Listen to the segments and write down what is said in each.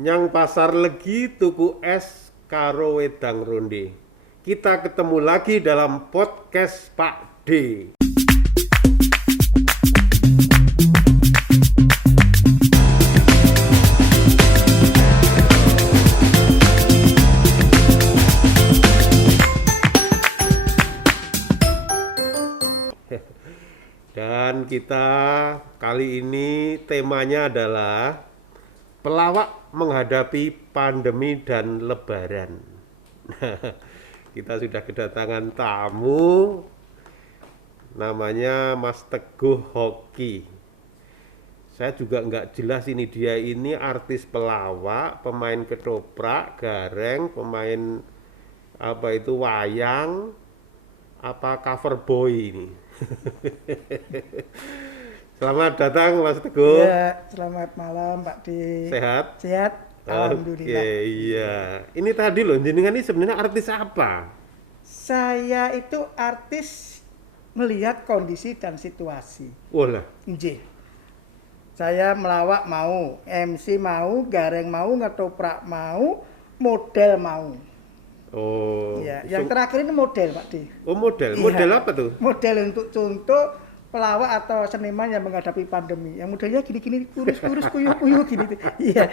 Nyang pasar legi tuku es karo wedang ronde. Kita ketemu lagi dalam podcast Pak D. Dan kita kali ini temanya adalah pelawak menghadapi pandemi dan lebaran. Kita sudah kedatangan tamu namanya Mas Teguh Hoki. Saya juga nggak jelas ini dia ini artis pelawak, pemain ketoprak, gareng, pemain apa itu wayang, apa cover boy ini. Selamat datang Mas Teguh. Ya, selamat malam Pak D. Sehat? Sehat, alhamdulillah. Oke, iya. Ini tadi loh, jenengan ini sebenarnya artis apa? Saya itu artis melihat kondisi dan situasi. Walah, Nggih. Saya melawak mau, MC mau, gareng mau, ngetoprak mau, model mau. oh, Ya, yang terakhir ini model Pak D. oh model, Iya. model apa tuh? Model untuk contoh pelawak atau seniman yang menghadapi pandemi. Yang modelnya gini-gini, kurus-kurus, kuyuh-kuyuh gini. Iya.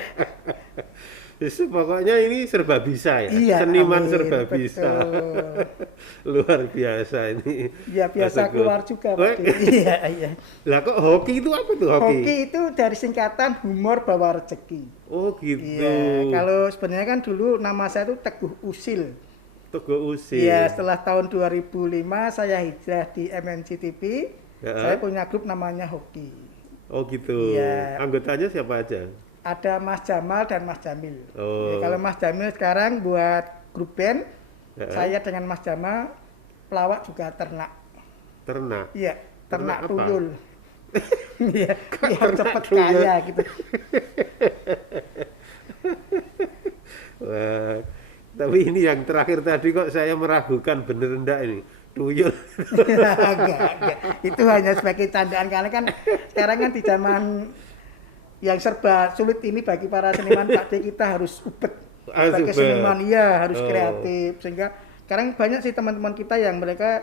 Pokoknya ini serba bisa ya, Iya, seniman amin, serba betul. bisa. Luar biasa ini. Ya biasa Mas Teguh. keluar juga Pak D. Iya, iya. Lah kok hoki itu apa tuh hoki? Hoki itu dari singkatan humor bawa rezeki. Oh gitu. Iya, kalau sebenarnya kan dulu nama saya itu Teguh Usil. Teguh Usil. Iya, setelah tahun 2005 saya hijrah di MNC TV. Ya. Saya punya grup namanya Hoki. Oh gitu. Iya. Anggotanya siapa aja? Ada Mas Jamal dan Mas Jamil. Oh. Ya, kalau Mas Jamil sekarang buat grup band, Ya. saya dengan Mas Jamal pelawak juga ternak. Ternak. Iya, Ternak ternak apa? tuyul. Iya, biar ternak cepet tuyul? kaya gitu. Wah, tapi ini yang terakhir tadi kok saya meragukan bener enggak ini tuyul. enggak. Itu hanya sebagai candaan karena kan sekarang kan di zaman yang serba sulit ini bagi para seniman Pak D, kita harus ubet sebagai Ubet. seniman, iya harus Oh. kreatif, sehingga sekarang banyak sih teman-teman kita yang mereka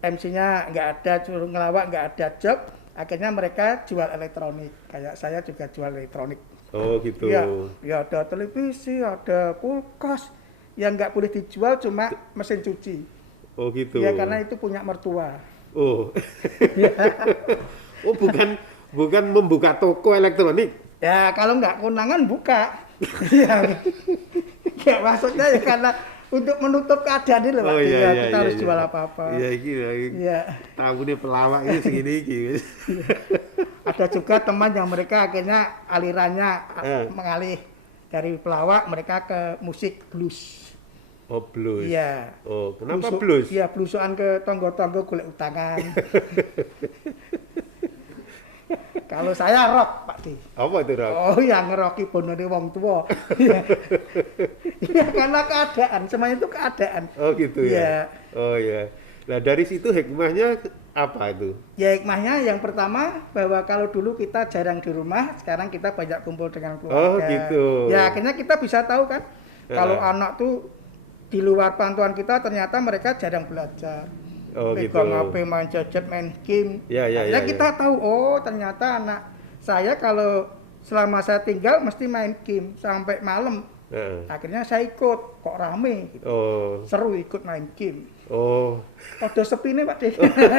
MC-nya nggak ada, suruh ngelawak nggak ada job, akhirnya mereka jual elektronik, kayak saya juga jual elektronik. Oh gitu. Ya ada televisi, ada kulkas, yang nggak boleh dijual cuma mesin cuci. Oh gitu. Ya karena itu punya mertua. Oh. Oh bukan membuka toko elektronik. Ya kalau nggak kondangan buka. Ya maksudnya ya karena untuk menutup keadaan ini loh Pak. Ya, kita harus jual apa-apa. Iya gila. Ya. Tamunya pelawak ini segini iki. Ada juga teman yang mereka akhirnya alirannya Eh. mengalih dari pelawak mereka ke musik blues. Oh blues. Iya. Oh kenapa blues? Iya, blusukan ke tonggo-tonggo golek utangan. Kalau saya rock, Pak D. Apa itu Rak? Oh, yang ngeroki bonone wong tua. Iya. Iya, karena keadaan, semuanya itu keadaan. Oh gitu ya. Iya. Oh ya. Nah dari situ hikmahnya apa itu? Ya hikmahnya yang pertama bahwa kalau dulu kita jarang di rumah, sekarang kita banyak kumpul dengan keluarga. Oh, gitu. Ya akhirnya kita bisa tahu kan, kalau anak tuh di luar pantauan kita ternyata mereka jarang belajar. Oh, gitu. Pegang HP, main gadget, main game. Ya, ya, Akhirnya ya, kita tahu, oh ternyata anak saya kalau selama saya tinggal mesti main game sampai malam. Heeh. Akhirnya saya ikut, kok rame gitu. Oh. Seru ikut main game. Oh. Ada sepi nih Pak De.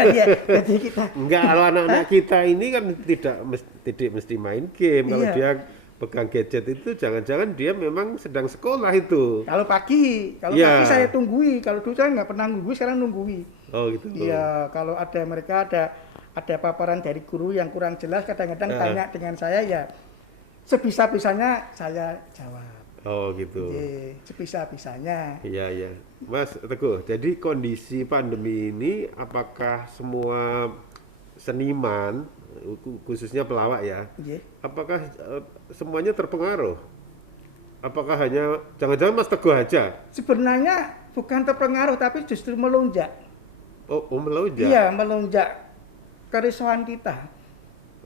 Iya, jadi kita Enggak, kalau anak-anak kita ini kan tidak mesti main game. Kalau Iya. dia pegang gadget itu jangan-jangan dia memang sedang sekolah itu. kalau pagi Iya. saya tunggui. Kalau dulu saya nggak pernah nunggui, sekarang nunggui. Oh gitu. Iya, kalau ada mereka ada paparan dari guru yang kurang jelas, kadang-kadang tanya dengan saya ya sebisa-bisanya saya jawab. Oh gitu. Iya, sebisa-bisanya. Iya, iya. Mas Teguh, jadi kondisi pandemi ini apakah semua seniman, khususnya pelawak ya, Iya. apakah semuanya terpengaruh? Apakah hanya, jangan-jangan Mas Teguh aja? Sebenarnya bukan terpengaruh tapi justru melonjak. Oh, melonjak? Iya, melonjak kerisauan kita.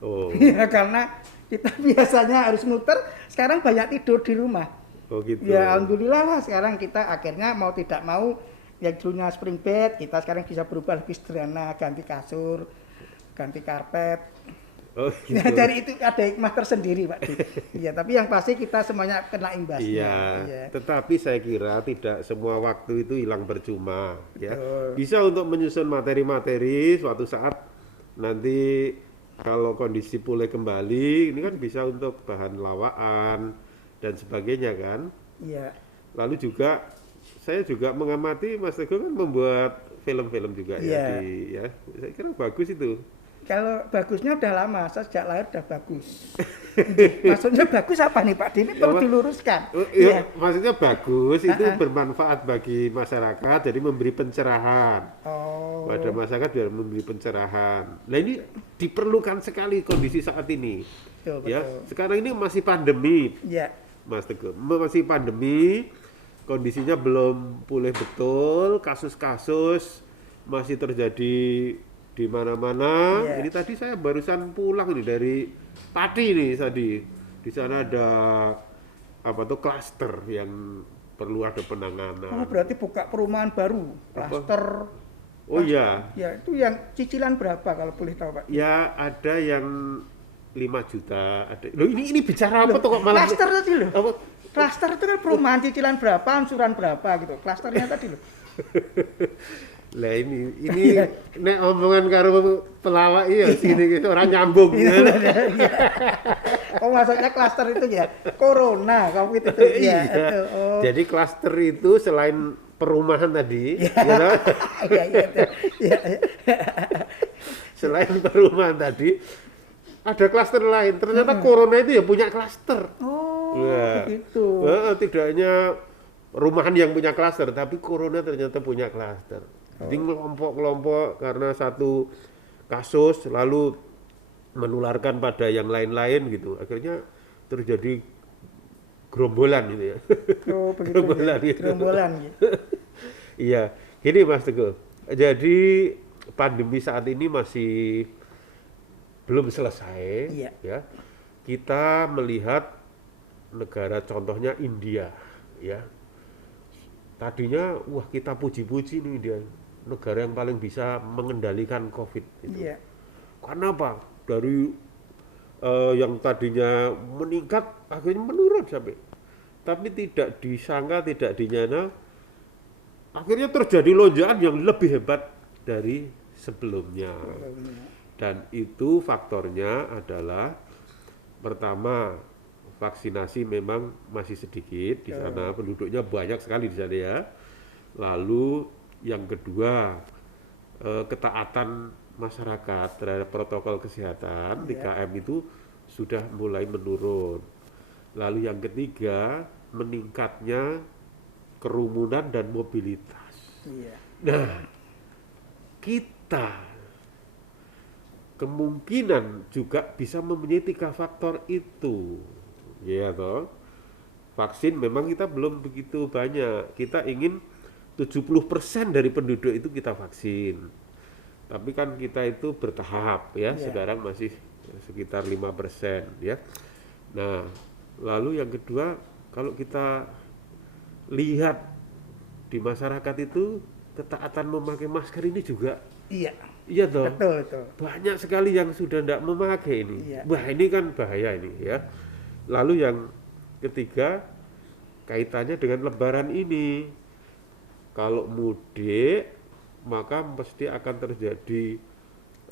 Oh, Iya, karena Kita biasanya harus muter, sekarang banyak tidur di rumah. Oh gitu. Ya alhamdulillah lah sekarang kita akhirnya mau tidak mau yang dulunya spring bed, kita sekarang bisa berubah lebih sederhana, ganti kasur, ganti karpet. Oh Nah, gitu. dari itu ada hikmah tersendiri, Pak. Iya, tapi yang pasti kita semuanya kena imbasnya. Iya, Iya. tetapi saya kira tidak semua waktu itu hilang percuma, ya. Betul. Bisa untuk menyusun materi-materi suatu saat nanti kalau kondisi pulih kembali, ini kan bisa untuk bahan lawaan dan sebagainya kan. Iya. Lalu juga saya juga mengamati Mas Teguh kan membuat film-film juga Iya. ya. Saya kira bagus itu. Kalau bagusnya udah lama, saya sejak lahir udah bagus. Maksudnya bagus apa nih Pak? Ini perlu Apa? diluruskan. Oh, Iya. iya, maksudnya bagus itu bermanfaat bagi masyarakat, jadi memberi pencerahan. Oh. Pada masyarakat biar memberi pencerahan. Nah ini diperlukan sekali kondisi saat ini. Betul, Ya, betul. sekarang ini masih pandemi, Iya. Mas Teguh. Masih pandemi, kondisinya belum pulih betul, kasus-kasus masih terjadi di mana-mana. Iya. Ini tadi saya barusan pulang nih dari Pati nih tadi. Di sana ada apa tuh klaster yang perlu ada Oh, penanganan. berarti buka perumahan baru, klaster. Oh iya, Ya, itu yang cicilan berapa kalau boleh tahu, Pak? ya ada yang 5 juta. Ada. Loh ini bicara apa tuh kok malah Klaster tadi loh. apa? Klaster itu kan perumahan cicilan berapa, angsuran berapa gitu. Klasternya tadi loh. Lah ini nek omongan karo pelawak iya sini gitu orang nyambung. Iya. Oh, maksudnya klaster itu ya corona, kalau gitu tuh. Iya. itu. Oh. Jadi klaster itu selain perumahan tadi, ya toh? Iya, iya, iya. Selain perumahan tadi ada klaster lain. Ternyata corona itu ya punya klaster. Oh, Ya. begitu. Tidak hanya rumahan yang punya klaster, tapi corona ternyata punya klaster. Jadi kelompok-kelompok karena satu kasus lalu menularkan pada yang lain-lain gitu. Akhirnya terjadi gerombolan gitu ya. Oh, begitu. Gerombolan Ya. gitu. Gerombolan gitu. Iya, gini Mas Teguh. Jadi pandemi saat ini masih belum selesai, Iya. ya. Kita melihat negara contohnya India, ya. Tadinya, wah kita puji-puji nih India, negara yang paling bisa mengendalikan COVID itu. Iya. Karena apa? Dari yang tadinya meningkat akhirnya menurun sampai. Tapi tidak disangka, tidak dinyana, akhirnya terjadi lonjakan yang lebih hebat dari sebelumnya. Dan itu faktornya adalah pertama vaksinasi memang masih sedikit di sana, penduduknya banyak sekali di sana ya. Lalu yang kedua ketaatan masyarakat terhadap protokol kesehatan 3M itu sudah mulai menurun. Lalu yang ketiga meningkatnya kerumunan dan mobilitas. Iya. Nah, kita kemungkinan juga bisa mempunyai 3 faktor itu. Ya toh. Vaksin memang kita belum begitu banyak. Kita ingin 70% dari penduduk itu kita vaksin. Tapi kan kita itu bertahap ya, sekarang masih sekitar 5% ya. Nah, lalu yang kedua, kalau kita lihat di masyarakat itu ketaatan memakai masker ini juga Iya. iya toh. Betul, betul. Banyak sekali yang sudah tidak memakai ini. Iya. Wah, ini kan bahaya ini ya. Lalu yang ketiga kaitannya dengan lebaran ini. Kalau mudik maka pasti akan terjadi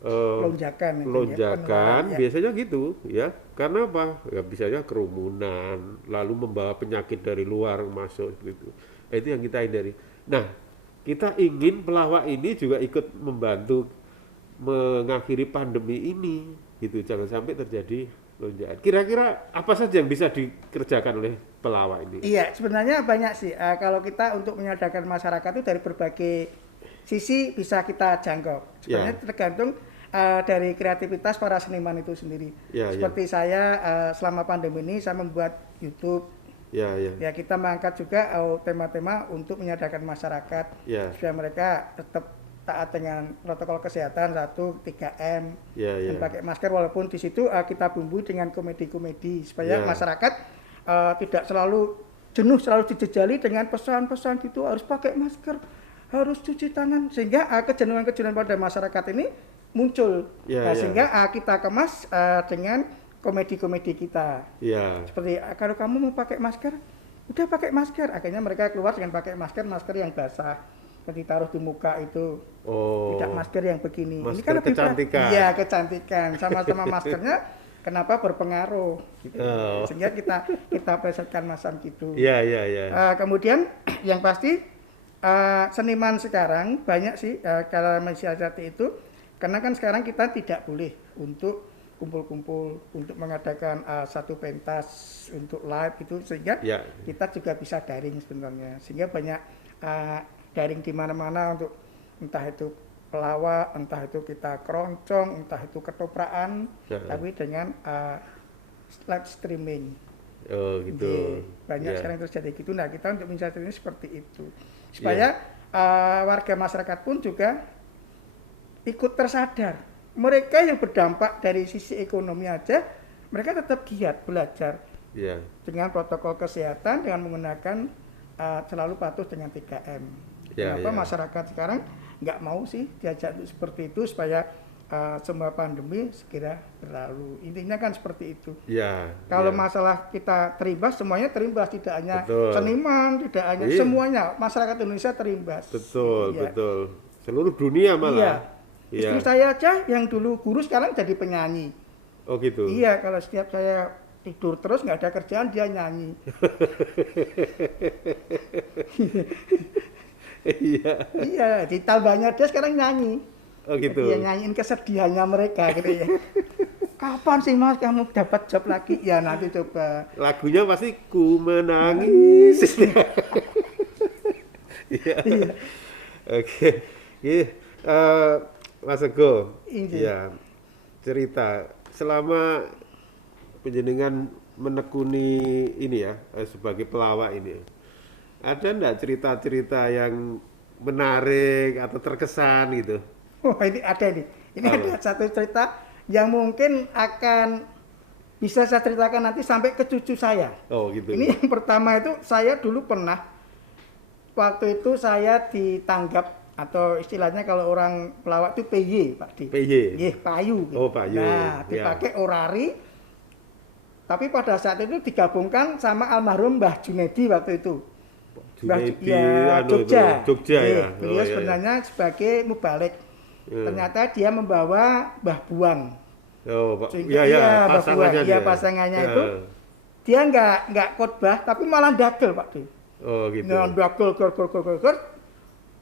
Lonjakan itu ya, lonjakan, penularan, ya. biasanya gitu ya. Karena apa? Ya biasanya kerumunan, lalu membawa penyakit dari luar masuk gitu. Itu yang kita hindari. Nah, kita ingin pelawak ini juga ikut membantu mengakhiri pandemi ini gitu. Jangan sampai terjadi lonjakan. Kira-kira apa saja yang bisa dikerjakan oleh pelawak ini? Iya, sebenarnya banyak sih. Kalau kita untuk menyadarkan masyarakat itu dari berbagai sisi bisa kita jangkau. Sebenarnya tergantung dari kreativitas para seniman itu sendiri. Ya, Seperti saya selama pandemi ini saya membuat YouTube. Ya, ya. Ya, kita mengangkat juga tema-tema untuk menyadarkan masyarakat Ya. supaya mereka tetap taat dengan protokol kesehatan 3M dan Ya. pakai masker, walaupun di situ kita bumbui dengan komedi-komedi supaya Ya. masyarakat tidak selalu jenuh, selalu dijejali dengan pesan-pesan gitu harus pakai masker, harus cuci tangan, sehingga kejenuhan-kejenuhan pada masyarakat ini muncul. Ya. Sehingga kita kemas dengan komedi-komedi kita. Ya. Seperti kalau kamu mau pakai masker, udah pakai masker. Akhirnya mereka keluar dengan pakai masker yang basah, yang ditaruh di muka itu. Oh. Tidak masker yang begini. Masker Ini kan lebih kecantikan. Iya, kecantikan. Sama-sama maskernya kenapa berpengaruh gitu. Oh. Sehingga kita presetkan macam gitu. Ya. Kemudian yang pasti seniman sekarang banyak sih kalau mensiasati itu, karena kan sekarang kita tidak boleh untuk kumpul-kumpul untuk mengadakan satu pentas untuk live itu, sehingga Ya. kita juga bisa daring sebenarnya, sehingga banyak daring di mana-mana untuk entah itu pelawak, entah itu kita keroncong, entah itu ketopraan, Ya. tapi dengan live streaming. Oh gitu. Banyak Ya. sekarang terjadi gitu. Nah, kita untuk mencatat ini seperti itu supaya warga masyarakat pun juga ikut tersadar. Mereka yang berdampak dari sisi ekonomi aja, mereka tetap giat belajar Ya. dengan protokol kesehatan, dengan menggunakan selalu patuh dengan 3M. Ya, Kenapa ya. masyarakat sekarang nggak mau sih diajak untuk seperti itu supaya semua pandemi segera berlalu. Intinya kan seperti itu. Ya. Kalau ya. masalah kita terimbas, semuanya terimbas, tidak hanya Betul. seniman, tidak hanya Iya. semuanya, masyarakat Indonesia terimbas. Betul, Iya. betul. Seluruh dunia Iya. malah. Istri saya aja yang dulu guru sekarang jadi penyanyi. Oh gitu. Iya, kalau setiap saya tidur terus nggak ada kerjaan dia nyanyi. Iya. Iya, ditambahnya dia sekarang nyanyi. Oh gitu. Dia nyanyiin kesedihannya mereka gitu ya. Kapan sih Mas kamu dapat job lagi? Ya nanti coba. Lagunya pasti ku menangis. Iya. Iya. Oke. Mas Ego. Iya. Ya. Cerita selama penjenengan menekuni ini ya sebagai pelawak ini. Ada enggak cerita-cerita yang menarik atau terkesan gitu? Wah, ini ada nih. Ini Apa? ada satu cerita yang mungkin akan bisa saya ceritakan nanti sampai ke cucu saya. Oh gitu. Ini yang pertama itu saya dulu pernah, waktu itu saya ditanggap atau istilahnya kalau orang pelawak itu PY, Pak Di. PY. Nggih, payu. gitu. Oh, payu, Nah, ya. dipakai orari. Tapi pada saat itu digabungkan sama almarhum Mbah Junedi waktu itu. Junedi, Ya, anu itu, Jogja. Jogja Nggih, ya. Beliau sebenarnya sebagai mubalik. Ya. Ternyata dia membawa Mbah Buang. Oh, Pak. Sehingga Iya, iya, Mbah pasangannya Buang. Iya, dia. pasangannya Ya. itu. Dia nggak khotbah, tapi malah dagel, Pak Di. Oh, gitu. Nah, dagel, ger.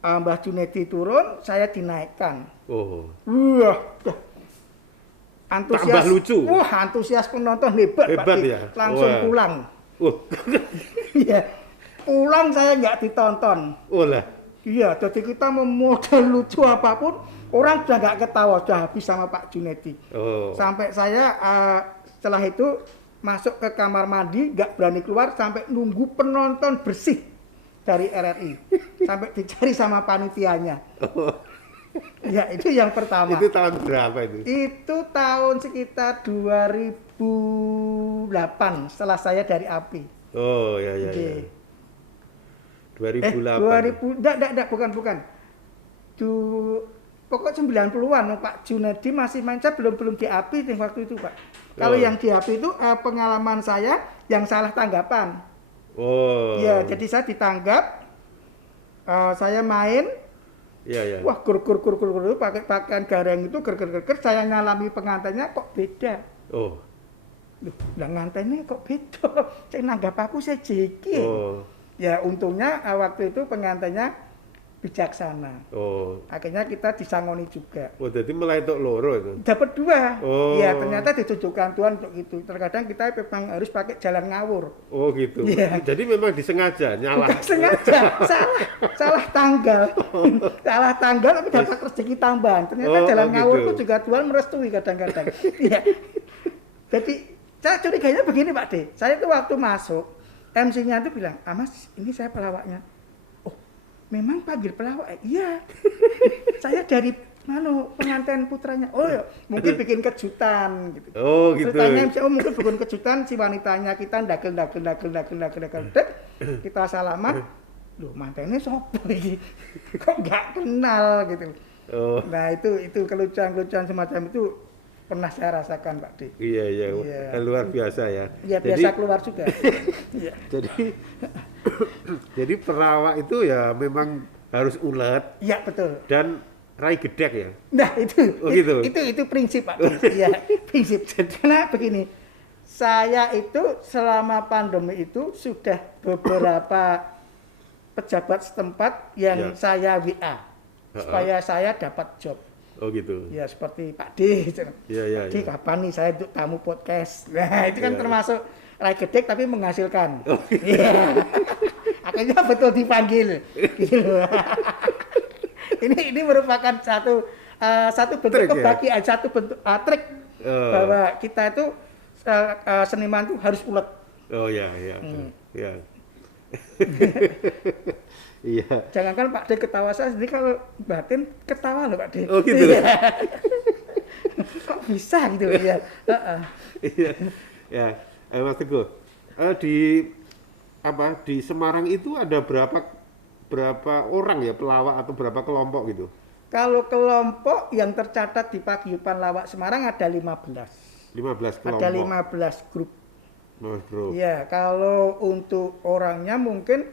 Mbah Junedi turun, saya dinaikkan. Oh. Wah, dah. Antusias. Tambah lucu. Wah, antusias penonton hebat, Pak Hebat Di. ya? Langsung Wah. pulang. Oh. Iya. Pulang saya nggak ditonton. Oh lah. Iya, jadi kita mau model lucu apapun, orang sudah nggak ketawa, sudah habis sama Pak Junedi. Oh. Sampai saya setelah itu masuk ke kamar mandi, nggak berani keluar sampai nunggu penonton bersih dari RRI. Sampai dicari sama panitianya. Oh. Ya, itu yang pertama. Itu tahun berapa itu? Itu tahun sekitar 2008 setelah saya dari API. Oh, ya. Oke. 2008. 2000, enggak, bukan. Pokok 90-an, Pak Junedi masih main, saya belum di API waktu itu, Pak. Kalau Oh. yang di API itu pengalaman saya yang salah tanggapan. Oh. Ya, jadi saya ditanggap, saya main, Iya. wah gur pakai pakaian gareng itu ger, saya nyalami pengantinnya kok beda. Oh. Loh, lah ngantennya kok beda. Saya nanggap aku saya jeki. Oh. Ya untungnya waktu itu pengantinnya bijaksana. Oh. Akhirnya kita disangoni juga. Oh, jadi mulai tok loro itu. Dapat 2. Oh. Ya ternyata ditujukan Tuhan untuk itu. Terkadang kita memang harus pakai jalan ngawur. Oh, gitu. Iya. Jadi memang disengaja nyalah. Bukan sengaja, salah tanggal. Salah tanggal tapi dapat rezeki tambahan. Ternyata Oh, jalan oh, ngawur gitu. itu juga Tuhan merestui kadang-kadang. Iya. Jadi saya curiganya begini Pak De. Saya tuh waktu masuk MC-nya itu bilang, "Ah Mas, ini saya pelawaknya." Oh, memang panggil pelawak? Iya. Saya dari pengantin putranya. Oh ya, mungkin bikin kejutan gitu. Oh gitu. Ceritanya mungkin bikin kejutan si wanitanya kita ndagel. Dek, kita salaman. Loh, mantannya sopo iki? Kok nggak kenal gitu. Oh. Nah, itu kelucuan-kelucuan semacam itu pernah saya rasakan, Pak D. Iya. Kan luar biasa ya. Iya, biasa keluar juga. Iya. Jadi pelawak itu ya memang harus ulet Iya, betul. dan rai gedek ya. Nah, itu. Oh, gitu. Itu prinsip, Pak. Iya, prinsip. Karena begini, saya itu selama pandemi itu sudah beberapa pejabat setempat yang saya WA supaya saya dapat job. Oh gitu. Ya seperti Pak D. Iya. Pak D, kapan nih saya untuk tamu podcast? Nah, itu kan termasuk rai gedek tapi menghasilkan. Oh, iya. Akhirnya betul dipanggil. Gitu. Ini merupakan satu bentuk trik, kebahagiaan, satu bentuk trik bahwa kita itu seniman itu harus ulet. Oh iya. Iya. Jangankan Pak D ketawa saya sendiri, kalau batin ketawa loh Pak D. Oh gitu. Kok bisa gitu ya? Iya. Ya, Mas Teguh. Di Semarang itu ada berapa orang ya pelawak atau berapa kelompok gitu? Kalau kelompok yang tercatat di Paguyuban Lawak Semarang ada 15. 15 kelompok. Ada 15 grup. 15 grup. Ya, kalau untuk orangnya mungkin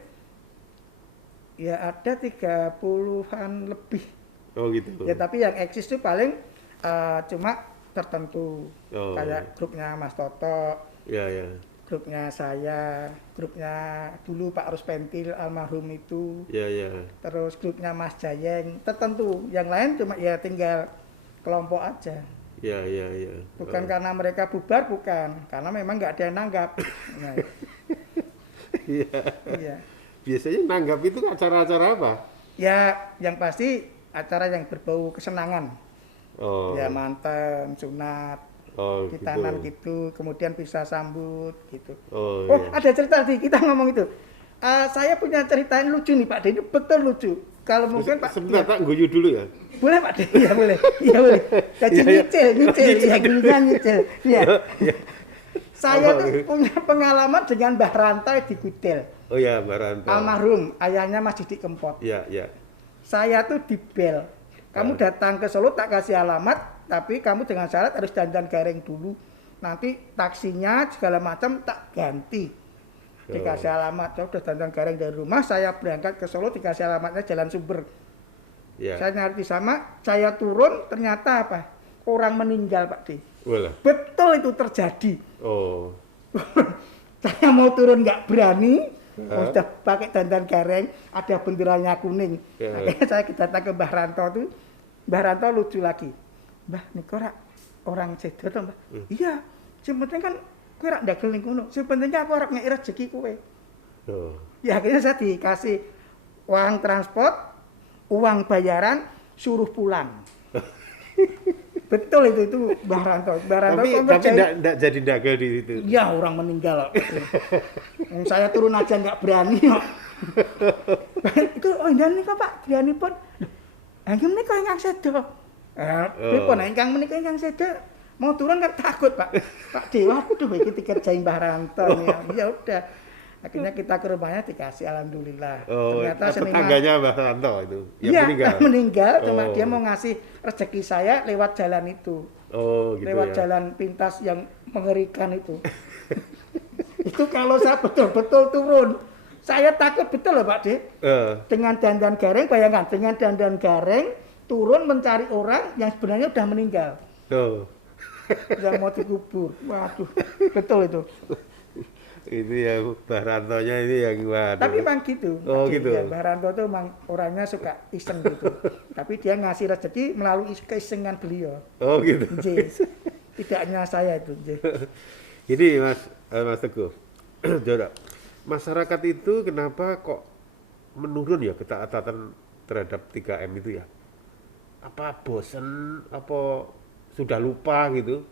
ya ada 30-an lebih. Oh gitu. Ya, tapi yang eksis itu paling cuma tertentu. Oh. Kayak grupnya Mas Toto, Ya. grupnya saya, grupnya dulu Pak Ruspentil almarhum itu. Ya. Terus grupnya Mas Jayeng, tertentu. Yang lain cuma ya tinggal kelompok aja. Ya. Bukan karena mereka bubar, bukan. Karena memang nggak ada yang nanggap. Nah, iya. Biasanya nanggap itu acara-acara apa? Ya, yang pasti acara yang berbau kesenangan. Oh. Ya, manten, sunat, hitanan gitu. Kemudian bisa sambut gitu. Oh, iya. Ada cerita nih, kita ngomong itu. Saya punya ceritain lucu nih Pak D, ini betul lucu. Kalau mungkin Pak, sebentar tak guyu dulu ya. Boleh Pak D, iya boleh. Iya boleh. Jadi nyicil. Iya. Saya tuh punya pengalaman dengan Mbah Rantai di Gudel. Oh ya, Mbah Rantai. Almarhum, ayahnya Mas Didik Kempot. Iya. Saya tuh di bel. Kamu datang ke Solo tak kasih alamat, tapi kamu dengan syarat harus dandan gareng dulu. Nanti taksinya segala macam tak ganti. Dikasih alamat, saya udah dandan gareng dari rumah, saya berangkat ke Solo, dikasih alamatnya Jalan Sumber. Ya. Saya nyari di sana, saya turun, ternyata apa? Orang meninggal Pak D. Walah. Betul itu terjadi. Oh. Saya mau turun nggak berani, sudah pakai dandan gareng, ada benderanya kuning. Akhirnya saya datang ke Mbah Ranto tuh, Mbah Ranto lucu lagi. Mbah, niku orang sedo to, Mbah? Iya, sing penting kan kowe rak ndagel ning kono. Sing penting aku ora ngeki rezeki kowe. Oh. Ya akhirnya saya dikasih uang transport, uang bayaran, suruh pulang. Betul itu Mbah Ranto. Tapi enggak jadi dagang di situ. Ya orang meninggal. Saya turun aja nggak berani kok. Itu ini kok Pak, berani pun. Anggen menika ingkang sedo. Pripun ingkang menika ingkang sedo? Mau turun kan takut Pak. Pak Dewa, waduh iki dikerjain Mbah Ranto nih. Ya udah. Akhirnya kita ke rumahnya dikasih alhamdulillah. Ternyata tetangganya Mbah Ranto itu yang meninggal. Cuma dia mau ngasih rezeki saya lewat jalan itu. Oh, gitu lewat ya. jalan pintas yang mengerikan itu. Itu kalau saya betul-betul turun, saya takut betul loh Pak D. Dengan dandan gareng, bayangkan dengan dandan gareng turun mencari orang yang sebenarnya udah meninggal. Yang mau dikubur. Waduh, betul itu. Itu yang Mbah Rantonya ini yang gimana? Tapi memang gitu. Oh gitu. Ya, Mbah Ranto tuh memang orangnya suka iseng gitu. Tapi dia ngasih rezeki melalui keisengan beliau. Oh gitu. Tidak hanya saya itu. Jadi Mas Teguh, masyarakat itu kenapa kok menurun ya ketaatan terhadap 3M itu ya? Apa bosen? Apa sudah lupa gitu?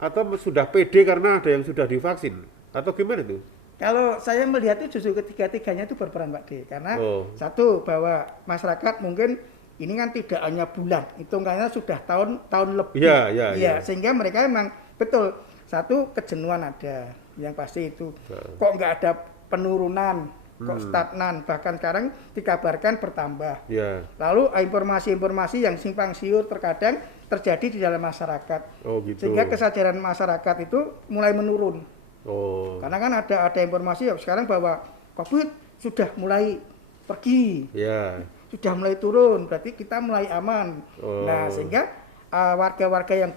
Atau sudah pede karena ada yang sudah divaksin? Atau gimana tuh? Kalau saya melihat itu justru ketiga-tiganya itu berperan Pak D. Karena Oh. satu bahwa masyarakat mungkin ini kan tidak hanya bulan, hitungannya sudah tahun lebih. Iya, iya, iya. Iya, sehingga mereka memang betul satu kejenuhan ada, yang pasti itu. Heeh. Kok nggak ada penurunan, kok stagnan, bahkan sekarang dikabarkan bertambah. Ya. Lalu informasi-informasi yang simpang siur terkadang terjadi di dalam masyarakat. Oh gitu. Sehingga kesadaran masyarakat itu mulai menurun. Oh. Karena kan ada informasi ya sekarang bahwa COVID sudah mulai pergi, Ya. sudah mulai turun, berarti kita mulai aman. Oh. Nah, sehingga warga-warga yang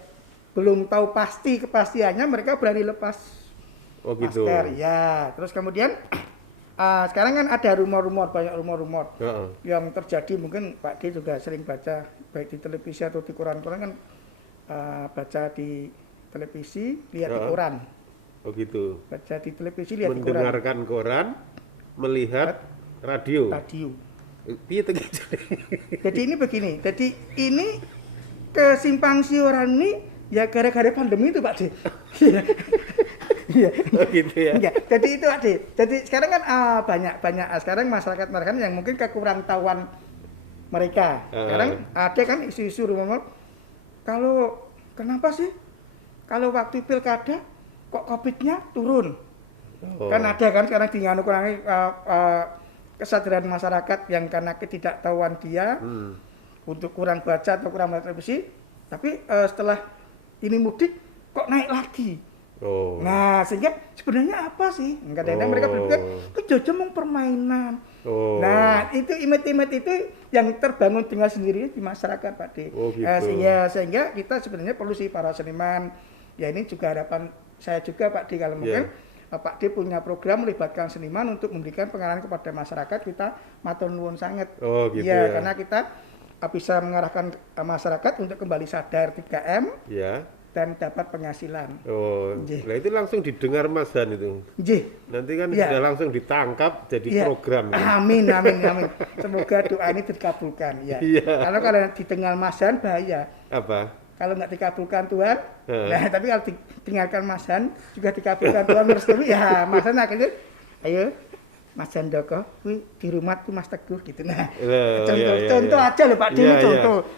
belum tahu pasti kepastiannya mereka berani lepas Oh gitu. masker. Ya, terus kemudian sekarang kan ada rumor-rumor, banyak rumor-rumor Heeh. yang terjadi, mungkin Pak D juga sering baca baik di televisi atau di koran-koran kan, baca di televisi, lihat di Heeh. koran. Oh gitu. Baca di televisi, lihat di koran. Mendengarkan koran, melihat radio. Radio. Piye tengah. Jadi ini begini, jadi ini kesimpang siuran ini ya gara-gara pandemi itu Pak D. Iya. Oh gitu ya. Iya, jadi itu Pak D. Jadi sekarang kan banyak sekarang masyarakat yang mungkin kekurang tahuan mereka. Sekarang ada kan isu-isu rumor, kalau kenapa sih kalau waktu pilkada kok COVID-nya turun? Oh. Kan ada kan sekarang kurangi kesadaran masyarakat yang karena ketidaktahuan dia untuk kurang baca atau kurang baca televisi, tapi setelah ini mudik kok naik lagi. Oh. Nah, sehingga sebenarnya apa sih? Kadang-kadang mereka berpikir itu jajah permainan. Oh. Nah, itu image-image itu yang terbangun dengan sendiri di masyarakat, Pak D. Oh, gitu. Sehingga kita sebenarnya perlu sih para seniman. Ya ini juga harapan saya juga, Pak D, kalau mungkin Pak D punya program melibatkan seniman untuk memberikan pengarahan kepada masyarakat, kita matur nuwun sangat. Oh, gitu ya, ya. karena kita bisa mengarahkan masyarakat untuk kembali sadar 3M Ya. dan dapat penghasilan. Oh. Nggih. Nah, itu langsung didengar Mas Han itu. Nggih. Nanti kan Ya. sudah langsung ditangkap jadi Iya. program. Ya. Amin, amin, amin. Semoga doa ini dikabulkan. Ya. Iya. Karena kalau ditinggal Masan bahaya. Apa? Kalau nggak dikabulkan Tuhan, Heeh. nah tapi kalau ditinggalkan Masan juga dikabulkan Tuhan merestui, ya Masan akhirnya, ayo Mas Handoko, di rumah tuh Mas Teguh gitu. Nah, contoh aja loh Pak D,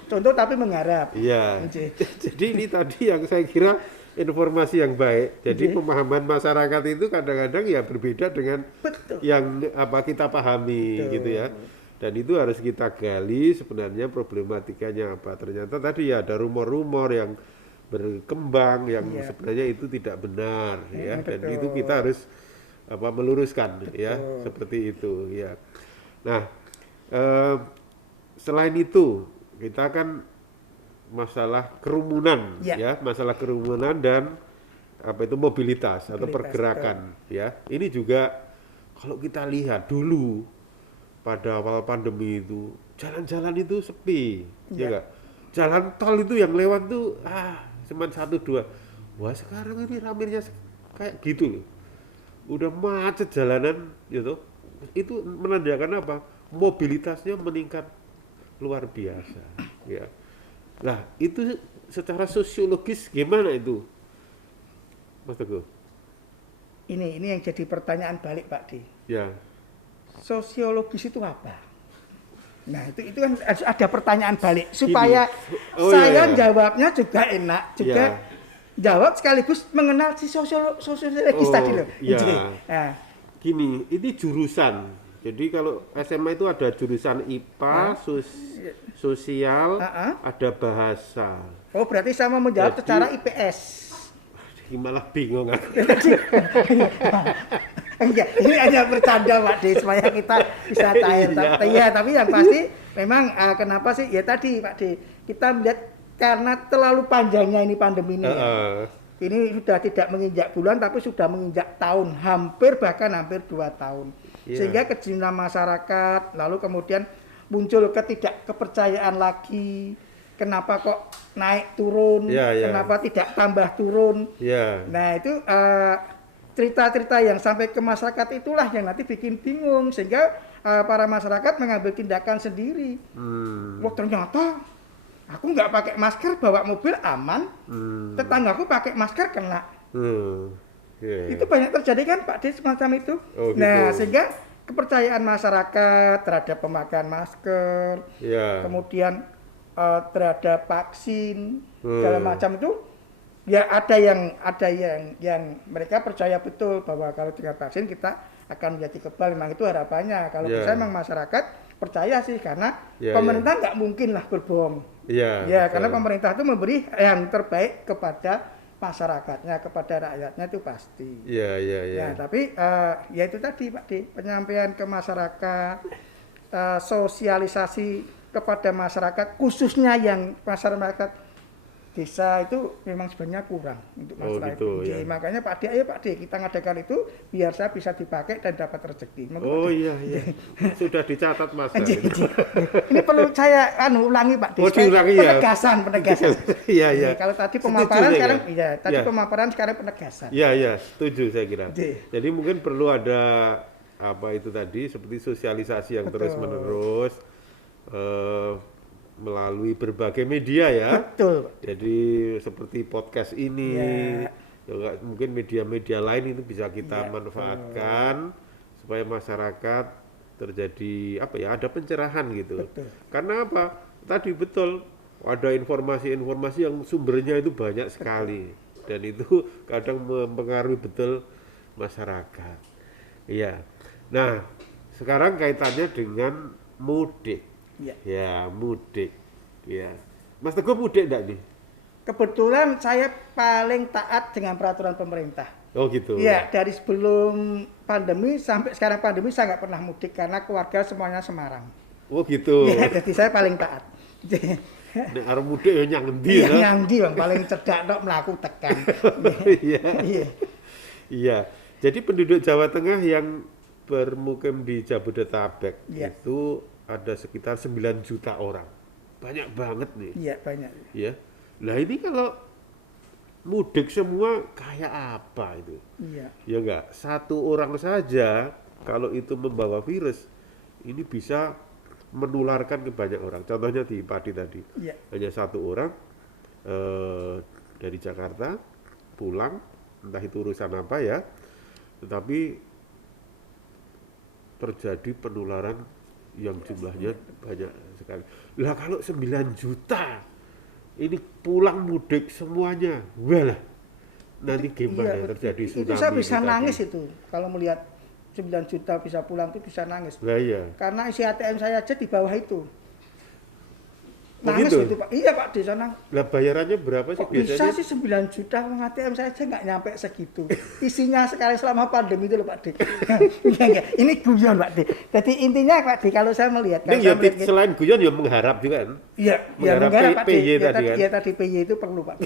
contoh tapi mengharap. Iya. Nggih. Jadi ini tadi yang saya kira informasi yang baik. Jadi pemahaman masyarakat itu kadang-kadang ya berbeda dengan Betul. yang apa kita pahami gitu ya. Dan itu harus kita gali sebenarnya problematikanya apa. Ternyata tadi ya ada rumor-rumor yang berkembang yang sebenarnya itu tidak benar ya. Dan itu kita harus meluruskan ya, seperti itu ya. Nah, selain itu kita kan masalah kerumunan ya, masalah kerumunan dan apa itu mobilitas atau pergerakan ya. Ini juga kalau kita lihat dulu pada awal pandemi itu jalan-jalan itu sepi, ya enggak? Jalan tol itu yang lewat tuh cuma 1-2. Wah, sekarang ini ramenya kayak gitu loh. Udah macet jalanan gitu. Itu menandakan apa? Mobilitasnya meningkat luar biasa ya. Nah, itu secara sosiologis gimana itu, Mas Teguh? Ini yang jadi pertanyaan balik Pak D. Ya. Sosiologis itu apa? Nah, itu kan ada pertanyaan balik supaya saya jawabnya juga enak, juga jawab sekaligus mengenal si sosiologis tadi loh. Iya. Nah. Gini, ini jurusan. Jadi kalau SMA itu ada jurusan IPA, sosial, ada bahasa. Oh, berarti sama menjawab secara IPS. Malah bingung aku. Enggak, ini hanya bercanda Pak D supaya kita bisa cair. Iya, tapi yang pasti memang kenapa sih? Ya tadi Pak D, kita melihat karena terlalu panjangnya ini pandemi ini. Ini sudah tidak menginjak bulan tapi sudah menginjak tahun, bahkan hampir 2 tahun. Sehingga kejenuhan masyarakat, lalu kemudian muncul ketidakkepercayaan lagi. Kenapa kok naik turun? Kenapa tidak tambah turun? Nah, itu cerita-cerita yang sampai ke masyarakat itulah yang nanti bikin bingung sehingga para masyarakat mengambil tindakan sendiri. Wah, ternyata aku nggak pakai masker bawa mobil aman, tetanggaku pakai masker kena. Iya. Itu banyak terjadi kan Pak D semacam itu. Oh, Nah, gitu. sehingga kepercayaan masyarakat terhadap pemakaian masker, Ya. kemudian terhadap vaksin segala Hmm. macam itu ya ada yang mereka percaya betul bahwa kalau dengan vaksin kita akan menjadi kebal. Memang itu harapannya. Kalau Ya. saya memang masyarakat percaya sih karena Ya, pemerintah nggak mungkin lah berbohong. Iya. Ya, betul. karena pemerintah itu memberi yang terbaik kepada masyarakatnya, kepada rakyatnya itu pasti. Iya, iya, iya. Ya, tapi ya itu tadi Pak D, penyampaian ke masyarakat, sosialisasi kepada masyarakat, khususnya yang masyarakat desa itu memang sebenarnya kurang untuk Oh, masalah gitu, itu. ya. Makanya Pak D, ayo Pak D, kita ngadakan itu biar saya bisa dipakai dan dapat rezeki. Monggo, Oh Pak D. iya, iya. Sudah dicatat Mas. Anjing, anjing. Ini perlu saya ulangi Pak D. Oh, supaya diulangi ya? Penegasan. Iya, iya. Kalau tadi Setuju pemaparan saya, sekarang, ya? iya, tadi Ya. pemaparan sekarang penegasan. Iya, iya, setuju saya kira. Iya. Jadi mungkin perlu ada apa itu tadi seperti sosialisasi yang Betul. terus-menerus melalui berbagai media ya. Betul. Jadi seperti podcast ini, Ya. juga mungkin media-media lain itu bisa kita Ya, manfaatkan supaya masyarakat terjadi apa ya, ada pencerahan gitu. Betul. Karena apa? Tadi betul ada informasi-informasi yang sumbernya itu banyak sekali dan itu kadang mempengaruhi betul masyarakat. Iya. Nah, sekarang kaitannya dengan mudik. Ya. Ya, mudik. Ya. Mas Teguh mudik enggak nih? Kebetulan saya paling taat dengan peraturan pemerintah. Oh gitu. Iya, dari sebelum pandemi sampai sekarang pandemi saya nggak pernah mudik karena keluarga semuanya Semarang. Oh gitu. Iya, jadi saya paling taat. Nek arep mudik ya nyang endi Iya, ya? nyangdi bang, paling cerdak tok melaku tekan. Iya. Iya, Iya. Jadi penduduk Jawa Tengah yang bermukim di Jabodetabek Iya. itu ada sekitar 9 juta orang. Banyak banget nih. iya banyak. Ya. Nah, ini kalau mudik semua kayak apa itu? Iya, Ya enggak, satu orang saja kalau itu membawa virus ini bisa menularkan ke banyak orang. Contohnya di Pati tadi, iya, hanya satu orang dari Jakarta pulang, entah itu urusan apa ya, tetapi terjadi penularan yang jumlahnya banyak sekali. Lah kalau 9 juta ini pulang mudik semuanya, wah lah, nanti gimana iya. terjadi tsunami Itu saya bisa tadi. nangis itu kalau melihat 9 juta bisa pulang itu bisa nangis. Lah iya. Karena isi ATM saya aja di bawah itu. Oh, Nangis gitu? itu Pak. Iya Pak di sana. Lah bayarannya berapa sih Kok bisa biasanya? sih 9 juta uang ATM saya aja nggak nyampe segitu. Isinya sekali selama pandemi itu loh Pak D. Iya, iya. Ini guyon Pak D. Jadi intinya Pak D kalau saya melihat, Ini ya selain guyon ya mengharap juga kan? iya, ya mengharap menggarap Pak D. PY Ya tadi tadi, kan? ya tadi PY itu perlu Pak D.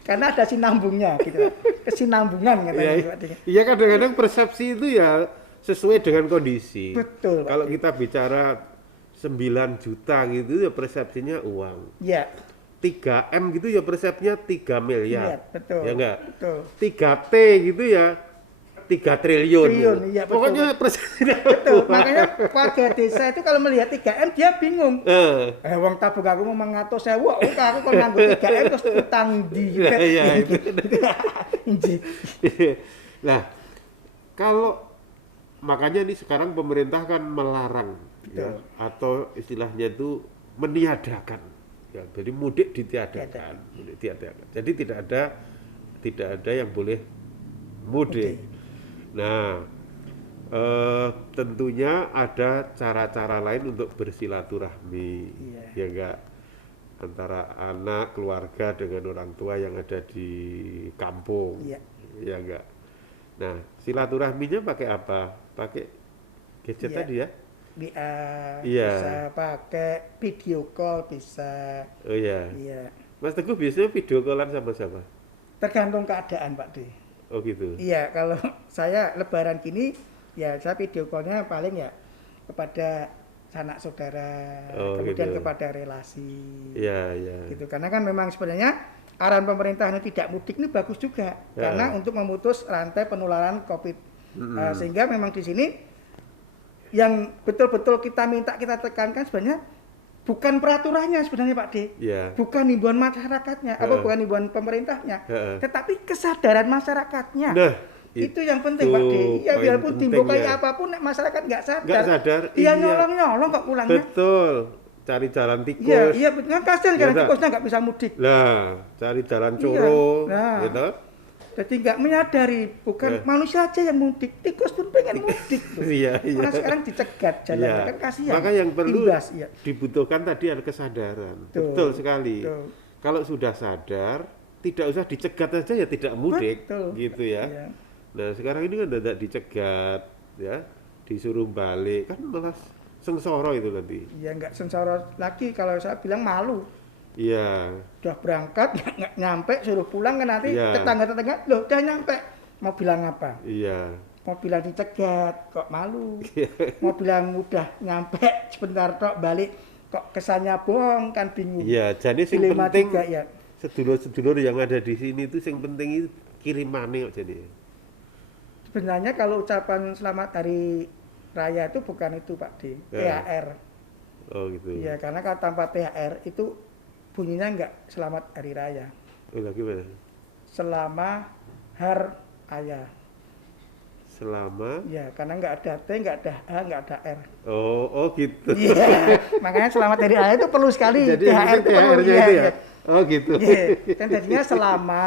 Karena ada sinambungnya gitu. Kesinambungan katanya Iya, Pak D. iya kadang-kadang persepsi itu ya sesuai dengan kondisi. Betul, Pak. Kalau kita bicara 9 juta gitu ya persepsinya uang. Iya. 3M gitu ya persepsinya 3 miliar. Iya, betul. Ya enggak? Betul. 3T gitu ya 3 triliun. Triliun, gitu. iya, betul. Pokoknya persepsinya Betul. uang. Makanya warga desa itu kalau melihat 3M dia bingung. Wong tabung aku mau mengatur saya, wah aku kon nganggo 3M terus utang di. Iya, itu. Inji. Nah, kalau makanya nih sekarang pemerintah kan melarang ya, atau istilahnya itu meniadakan. Ya, jadi mudik ditiadakan, mudik ditiadakan. Jadi tidak ada yang boleh mudik. Nah, tentunya ada cara-cara lain untuk bersilaturahmi, Iya. ya enggak, antara anak keluarga dengan orang tua yang ada di kampung, Iya. ya enggak. Nah, silaturahminya pakai apa? Pakai gadget Iya. tadi ya? Iya. Bisa pakai video call bisa. Oh iya. Iya. Mas Teguh biasanya video callan sama siapa? Tergantung keadaan Pak D. Oh gitu. Iya, kalau saya lebaran gini ya saya video call-nya paling ya kepada sanak saudara, Oh, kemudian gitu. kepada relasi. Iya, iya. Gitu. Karena kan memang sebenarnya arahan pemerintah ini tidak mudik ini bagus juga Ya. karena untuk memutus rantai penularan COVID. Sehingga memang di sini yang betul-betul kita minta kita tekankan sebenarnya bukan peraturannya sebenarnya Pak D, Ya. bukan himbauan masyarakatnya, apa Heeh. bukan himbauan pemerintahnya, Heeh. tetapi kesadaran masyarakatnya. Nah, Itu yang penting Pak D. Ya poin biarpun dimbau kayak pentingnya. apapun, nek masyarakat nggak Nggak sadar, sadar, dia iya. nyolong-nyolong kok pulangnya. Betul. Cari jalan tikus. Iya, iya betul kan kasihan Ya karena tak? tikusnya nggak bisa mudik. Lah, cari jalan Iya. coro, Nah. gitu. Jadi nggak menyadari, bukan manusia aja yang mudik, tikus pun pengen mudik loh. Iya, iya. Karena sekarang dicegat jalannya Iya. kan kasihan. Maka yang perlu Imbas, iya. dibutuhkan tadi adalah kesadaran. Betul. Betul sekali. Betul. Kalau sudah sadar, tidak usah dicegat aja ya tidak mudik, Betul. gitu ya. Iya. Nah sekarang ini kan tidak dicegat, ya, disuruh balik, kan malah sengsara itu nanti. Ya nggak sengsara lagi kalau saya bilang malu. Iya, Udah berangkat nggak nyampe suruh pulang kan nanti Iya. tetangga-tetangga loh udah nyampe mau bilang apa? iya, Mau bilang dicegat kok malu. Mau bilang udah nyampe sebentar tok balik kok kesannya bohong kan bingung. iya. Jadi yang Dilema penting juga, ya. sedulur-sedulur yang ada di sini itu yang penting itu kirimane kok jadi. Sebenarnya kalau ucapan selamat hari raya itu bukan itu Pak D, Ya. THR. Oh gitu. Iya, karena kalau tanpa THR itu bunyinya nggak selamat hari raya. Oh lah gimana? Selama har ayah. Selama. Ya, karena nggak ada T, nggak ada H, nggak ada R. Oh gitu. Iya, makanya selamat hari raya itu perlu sekali. Jadi THR itu perlu. THR-nya Iya, itu ya. iya. Oh gitu. Iya, kan jadinya selama.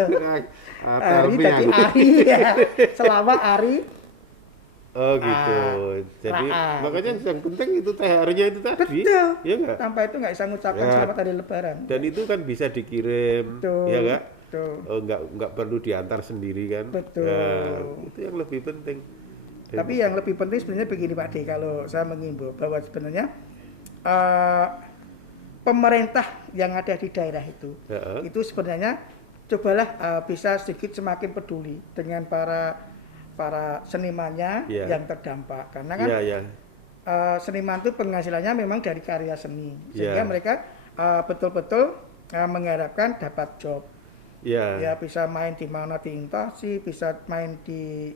Hari Army jadi aku. hari ya. Selama hari. Oh gitu. Jadi Ra'a, makanya yang penting itu THR-nya itu tadi. Betul. Ya enggak? Tanpa itu nggak bisa ngucapkan Ya. selamat hari lebaran. Dan itu kan bisa dikirim, Betul. ya enggak? Betul. Oh, enggak perlu diantar sendiri kan? Betul. Nah, itu yang lebih penting. Tapi yang lebih penting sebenarnya begini Pak D, kalau saya mengimbau bahwa sebenarnya pemerintah yang ada di daerah Heeh. itu sebenarnya cobalah bisa sedikit semakin peduli dengan para senimannya Iya. yang terdampak, karena kan Iya, ya. seniman itu penghasilannya memang dari karya seni, sehingga Iya. mereka betul-betul mengharapkan dapat job. Iya. Ya bisa main di mana di Intasi, bisa main di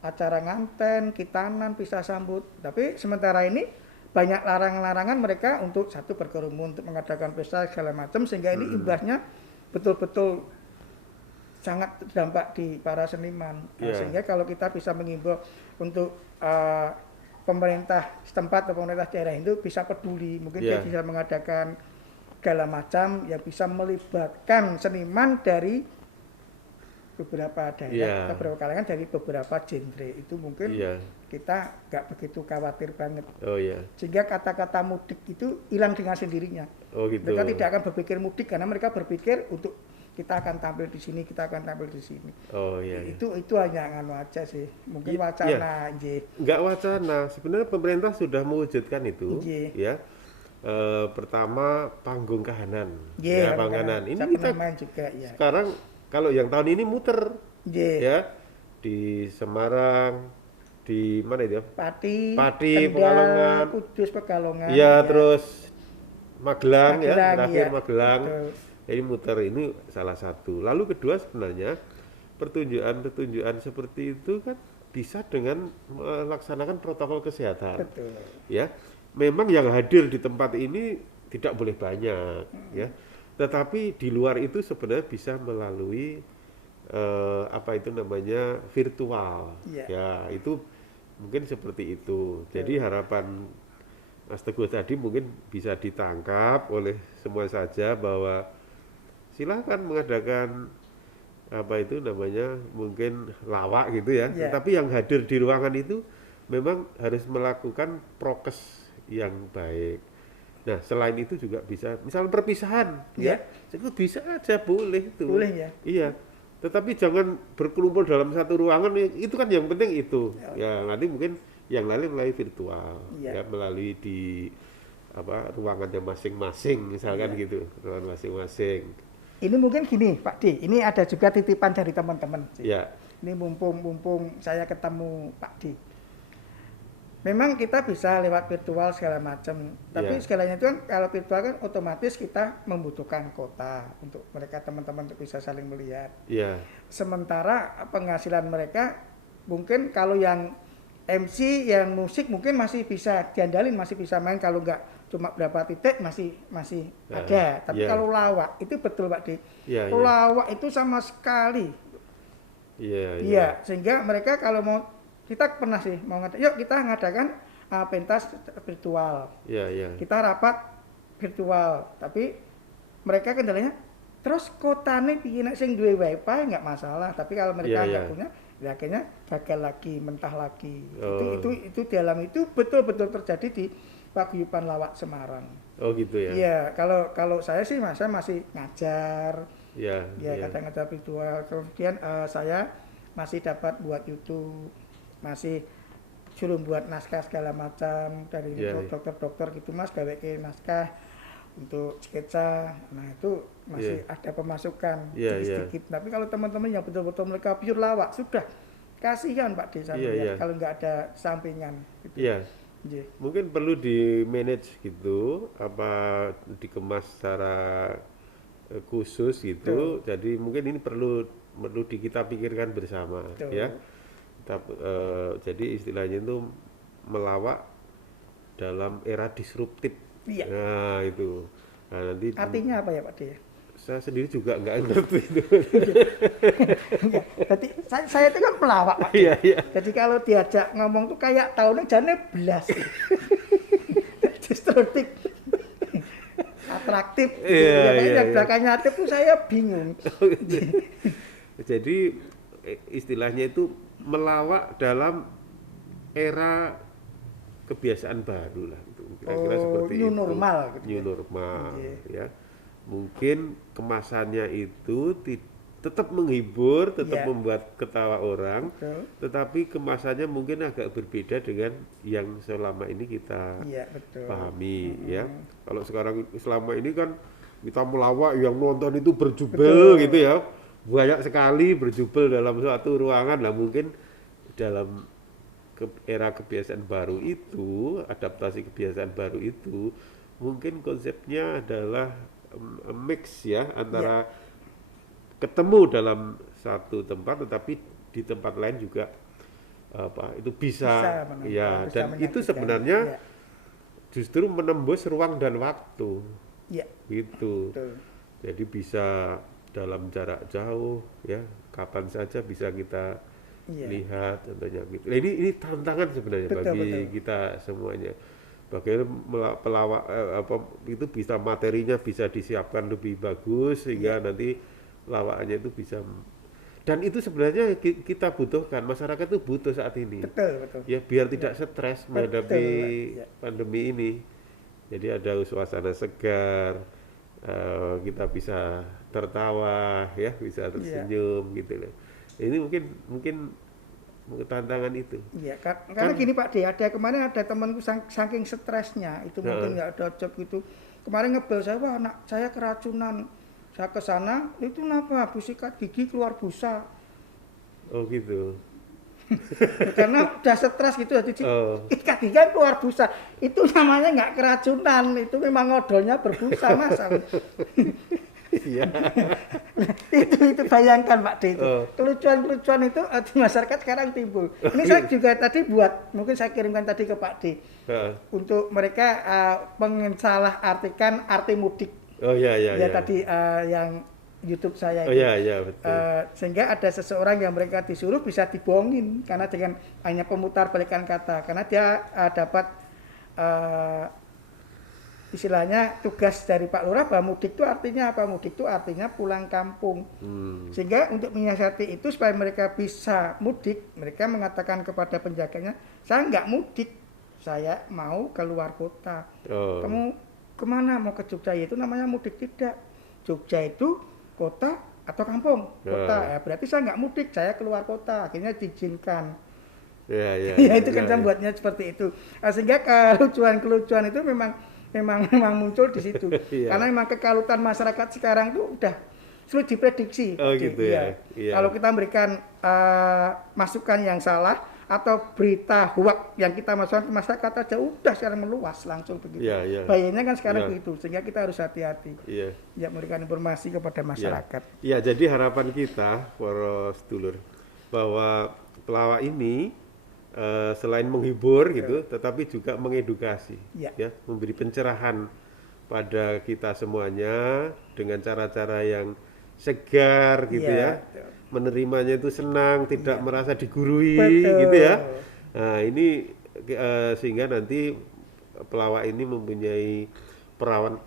acara nganten, kitanan, bisa sambut. Tapi sementara ini banyak larangan-larangan mereka untuk satu berkerumun, untuk mengadakan pesta segala macam, sehingga ini imbasnya betul-betul sangat terdampak di para seniman. Nah, Iya. sehingga kalau kita bisa mengimbau untuk pemerintah setempat atau pemerintah daerah itu bisa peduli, mungkin dia Iya. bisa mengadakan segala macam yang bisa melibatkan seniman dari beberapa daerah, Iya. beberapa kalangan, dari beberapa genre. Itu mungkin Iya. kita nggak begitu khawatir banget. Oh iya. Sehingga kata-kata mudik itu hilang dengan sendirinya. Oh gitu. Mereka tidak akan berpikir mudik karena mereka berpikir untuk kita akan tampil di sini, kita akan tampil di sini. Oh iya. iya. Itu hanya nganu aja sih. Mungkin Iya. wacana nggih. Enggak wacana, sebenarnya pemerintah sudah mewujudkan itu, Nggih. ya. Pertama panggung kahanan, Nggih, ya pangganan. Ini saya kita pernah main juga ya. sekarang kalau yang tahun ini muter, Nggih. ya, di Semarang, di mana itu? Pati, Pati, Kendal, Pekalongan. Kudus, Pekalongan. Iya, terus Magelang, ya, Magelang, terakhir iya. Magelang. Betul. Ini muter, ini salah satu. Lalu kedua sebenarnya pertunjukan-pertunjukan seperti itu kan bisa dengan melaksanakan protokol kesehatan. Betul. Ya, memang yang hadir di tempat ini tidak boleh banyak, ya. Tetapi di luar itu sebenarnya bisa melalui apa itu namanya virtual. Iya. Ya, itu mungkin seperti itu. Jadi harapan Mas Teguh tadi mungkin bisa ditangkap oleh semua saja bahwa silakan mengadakan apa itu namanya mungkin lawak gitu ya. Iya. Tetapi yang hadir di ruangan itu memang harus melakukan prokes yang baik. Nah, selain itu juga bisa, misalnya perpisahan, Iya. ya, itu bisa aja boleh itu. Boleh ya. Iya. Tetapi jangan berkerumpul dalam satu ruangan, itu kan yang penting itu. Ya, nanti mungkin yang lain melalui virtual, Iya. ya, melalui di apa ruangannya masing-masing, misalkan Iya. gitu, ruangan masing-masing. Ini mungkin gini Pak D, ini ada juga titipan dari teman-teman. Ya, Ini mumpung saya ketemu Pak D. Memang kita bisa lewat virtual segala macam, tapi Iya. segalanya itu kan kalau virtual kan otomatis kita membutuhkan kota untuk mereka teman-teman untuk bisa saling melihat. ya, Sementara penghasilan mereka mungkin kalau yang MC, yang musik mungkin masih bisa diandalin, masih bisa main kalau nggak cuma berapa titik masih Ah, ada. Tapi iya, kalau lawak itu betul Pak D. iya, iya, Lawak itu sama sekali. iya, iya, Iya, sehingga mereka kalau mau kita pernah sih mau yuk kita ngadakan pentas virtual. iya, iya, Kita rapat virtual, tapi mereka kendalanya terus kotane piye nek sing duwe wifi nggak masalah, tapi kalau iya, mereka iya. nggak punya ya akhirnya gagal lagi, mentah lagi. Oh, Itu dalam itu betul-betul terjadi di Paguyuban Lawak Semarang. oh gitu ya. Iya, kalau saya sih saya masih ngajar, Iya, ya iya, kadang ngajar virtual. Kemudian saya masih dapat buat YouTube, masih suruh buat naskah segala macam dari iya, dokter-dokter gitu Mas, gawe naskah untuk sketsa. Nah, itu masih iya, ada pemasukan iya, iya, sedikit-sedikit. Tapi kalau teman-teman yang betul-betul mereka pure lawak, sudah kasihan Pak Desa iya, iya, kalau nggak ada sampingan gitu. iya. Iya. Mungkin perlu di manage gitu, apa dikemas secara khusus gitu. Betul, Jadi mungkin ini perlu perlu kita pikirkan bersama, ya. betul. Kita, jadi istilahnya itu melawak dalam era disruptif. Iya. Nah itu. Nah nanti Artinya apa ya Pak D? saya sendiri juga nggak ngerti itu. Iya, jadi saya itu kan pelawak Pak. Iya, iya. Jadi kalau diajak ngomong tuh kayak tahunnya jane belas. Destruktif, atraktif. Gitu. Iya, Ya, iya, yang iya. belakangnya aktif tuh saya bingung. Jadi istilahnya itu melawak dalam era kebiasaan baru lah itu kira-kira Oh, seperti new itu. normal gitu New ya. normal Iya. ya. Mungkin kemasannya itu tetap menghibur, tetap Iya. membuat ketawa orang, Betul. tetapi kemasannya mungkin agak berbeda dengan yang selama ini kita Iya, betul. pahami ya. Kalau sekarang selama ini kan kita melawak yang nonton itu berjubel Betul. gitu ya. Banyak sekali berjubel dalam suatu ruangan lah, mungkin dalam era kebiasaan baru itu, adaptasi kebiasaan baru itu mungkin konsepnya adalah mix ya antara ketemu dalam satu tempat tetapi di tempat lain juga apa itu bisa menonton, ya, bisa dan itu menyaksikan. sebenarnya Iya. justru menembus ruang dan waktu Iya, gitu. betul. Jadi bisa dalam jarak jauh ya, kapan saja bisa kita Iya. lihat contohnya gitu. Nah, ini tantangan sebenarnya Betul, bagi betul. kita semuanya. Bagaimana pelawak apa itu bisa materinya bisa disiapkan lebih bagus sehingga nanti lawakannya itu bisa, dan itu sebenarnya kita butuhkan, masyarakat itu butuh saat ini. Betul, betul. Ya biar tidak stres menghadapi Ya. pandemi ini. Jadi ada suasana segar, kita bisa tertawa ya, bisa tersenyum gitu loh. Ini mungkin tantangan itu. Iya, karena gini Pak D, kemarin ada temanku saking stresnya itu mungkin nggak ada job gitu. Kemarin ngebel saya, wah anak saya keracunan. Saya ke sana, itu kenapa? Habis sikat gigi keluar busa. Oh gitu. Karena udah stres gitu, jadi Oh. sikat gigi kan keluar busa. Itu namanya nggak keracunan, itu memang odolnya berbusa Mas. Iya. itu bayangkan Pak D itu. Oh. Kelucuan-kelucuan itu di masyarakat sekarang timbul. Ini saya juga tadi buat, mungkin saya kirimkan tadi ke Pak D. Heeh. Untuk mereka mensalah artikan arti mudik. Oh iya iya Ya iya. tadi yang YouTube saya Oh itu. iya iya betul. Sehingga ada seseorang yang mereka disuruh bisa dibohongin karena dengan hanya pemutar balikan kata, karena dia dapat istilahnya tugas dari Pak Lurah bahwa mudik itu artinya apa? Mudik itu artinya pulang kampung. Sehingga untuk menyiasati itu supaya mereka bisa mudik, mereka mengatakan kepada penjaganya, saya nggak mudik, saya mau keluar kota. Oh. Kamu kemana? Mau ke Jogja? Itu namanya mudik. Tidak. Jogja itu kota atau kampung? Kota. Ya, berarti saya nggak mudik, saya keluar kota. Akhirnya diizinkan. Iya iya. Ya itu kan iya, saya buatnya seperti itu. Sehingga kelucuan-kelucuan itu memang muncul di situ. Iya. Karena memang kekalutan masyarakat sekarang itu udah sulit diprediksi. Oh, gitu ya. Iya. Kalau kita memberikan masukan yang salah atau berita hoax yang kita masukkan ke masyarakat aja udah sekarang meluas langsung begitu. Iya, iya. Bahayanya kan sekarang Iya. begitu. Sehingga kita harus hati-hati. Iya. Ya memberikan informasi kepada masyarakat. Ya, jadi harapan kita para sedulur bahwa pelawak ini selain menghibur gitu, tetapi juga mengedukasi, Ya. ya, memberi pencerahan pada kita semuanya dengan cara-cara yang segar gitu Iya, ya, menerimanya itu senang, tidak merasa digurui betul. gitu ya. Nah ini sehingga nanti pelawak ini mempunyai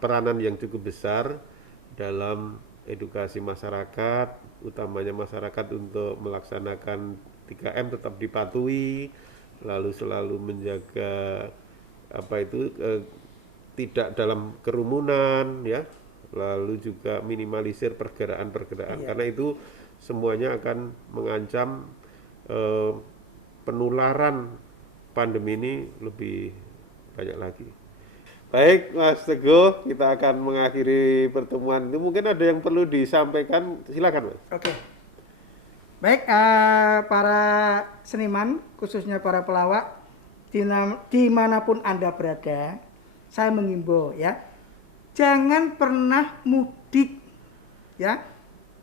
peranan yang cukup besar dalam edukasi masyarakat, utamanya masyarakat untuk melaksanakan 3M tetap dipatuhi, lalu selalu menjaga apa itu tidak dalam kerumunan ya, lalu juga minimalisir pergerakan-pergerakan karena itu semuanya akan mengancam penularan pandemi ini lebih banyak lagi. Baik Mas Teguh, kita akan mengakhiri pertemuan ini. Mungkin ada yang perlu disampaikan, silakan Mas. Oke. Baik, para seniman, khususnya para pelawak, dimanapun Anda berada, saya mengimbau ya, jangan pernah mudik ya.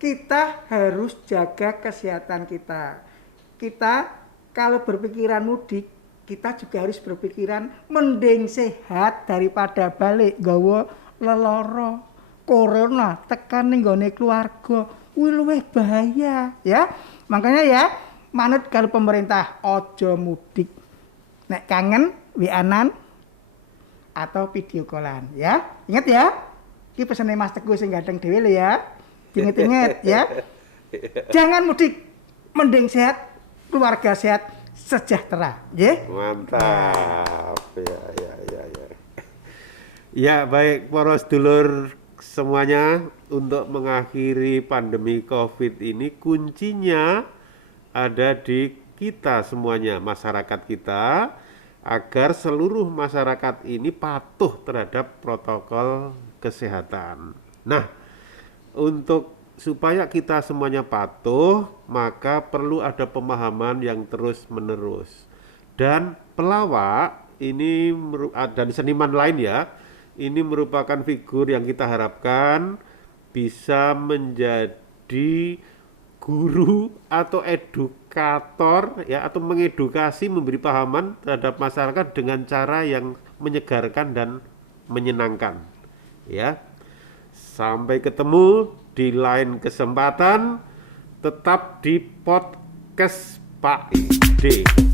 Kita harus jaga kesehatan kita. Kita kalau berpikiran mudik, kita juga harus berpikiran mending sehat daripada balik gawa leloro. Corona tekan ning gone keluarga, kuwi luwih bahaya ya. Makanya ya, manut karo pemerintah ojo mudik. Nek kangen WA-an atau video callan ya. Ingat ya. Iki pesene Mas Teguh sing ganteng dhewe lho ya. Ingat-ingat ya. Jangan mudik. Mending sehat, keluarga sehat, sejahtera, ya. Mantap. Ya. Ya, baik para sedulur semuanya, untuk mengakhiri pandemi Covid ini kuncinya ada di kita semuanya, masyarakat kita, agar seluruh masyarakat ini patuh terhadap protokol kesehatan. Nah, untuk supaya kita semuanya patuh, maka perlu ada pemahaman yang terus-menerus. Dan pelawak ini dan seniman lain ya, ini merupakan figur yang kita harapkan bisa menjadi guru atau edukator ya, atau mengedukasi, memberi pahaman terhadap masyarakat dengan cara yang menyegarkan dan menyenangkan. Ya. Sampai ketemu di lain kesempatan, tetap di podcast Pak Ide.